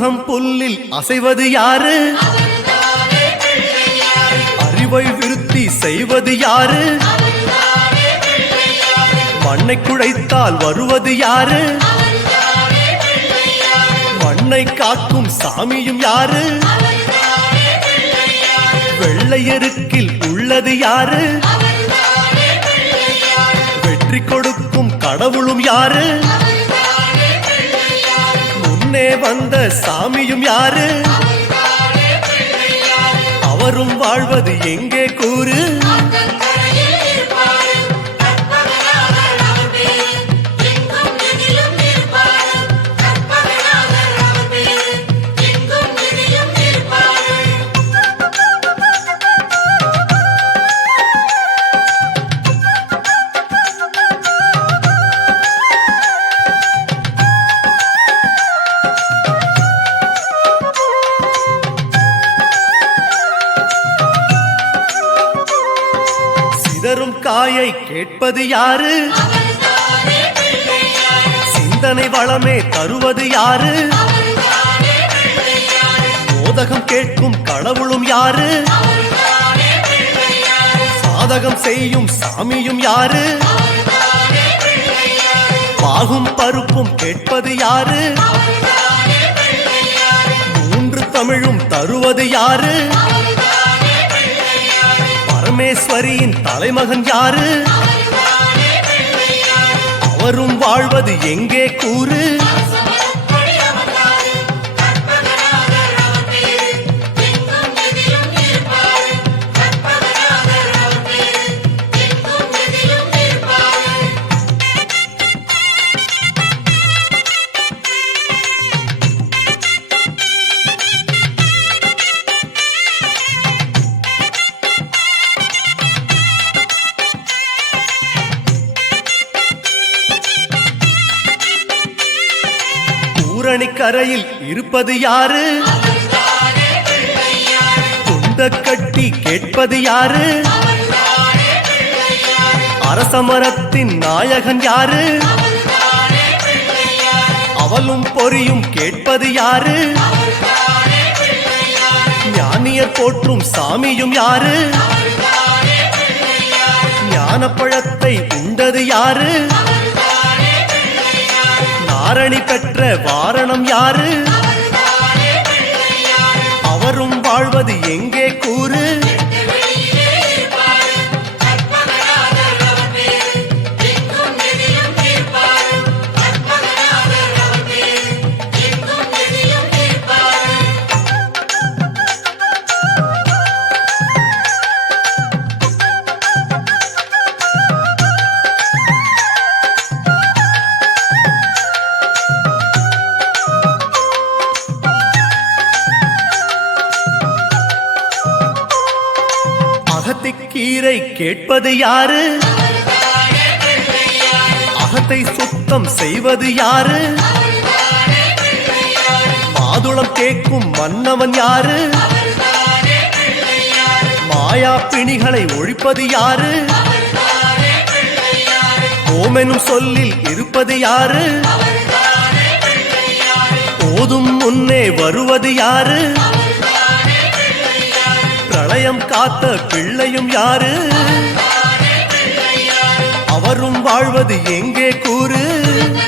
முருகம் புல்லில் அசைவது யாரு? அறிவை விருத்தி செய்வது யாரு? மண்ணை குழைத்தால் வருவது யாரு? மண்ணை காக்கும் சாமியும் யாரு? வெள்ளையருக்கில் உள்ளது யாரு? வெற்றி கொடுக்கும் கடவுளும் யாரு? முன்னே வந்த சாமியும் யாரு? அவரும் வாழ்வது எங்கே கூறு? சிதறும் காயை கேட்பது யாரு? சிந்தனை வளமே தருவது யாரு? மோதகம் கேட்கும் கடவுளும் யாரு? சாதகம் செய்யும் சாமியும் யாரு? பாகும் பருப்பும் கேட்பது யாரு? மூன்று தமிழும் தருவது யாரு? பரமேஸ்வரியின் தலைமகன் யாரு? அவரும் வாழ்வது எங்கே கூறு? கரையில் இருப்பது யாரு? துண்ட கட்டி கேட்பது யாரு? அரசமரத்தின் நாயகன் யாரு? அவளும் பொறியும் கேட்பது யாரு? ஞானியர் போற்றும் சாமியும் யாரு? ஞானப்பழத்தை உண்டது யாரு? ஆரணி பெற்ற வாரணம் யாரு? அவரும் வாழ்வது எங்கே கூறு? கீரை கேட்பது யாரு? அகத்தை சுத்தம் செய்வது யாரு? மாதுளம் கேட்கும் மன்னவன் யாரு? மாயா பிணிகளை ஒழிப்பது யாரு? ஓமெனும் சொல்லில் இருப்பது யாரு? போதும் முன்னே வருவது யாரு? பிரளயம் காத்த பிள்ளையும் யாரு? அவரும் வாழ்வது எங்கே கூறு?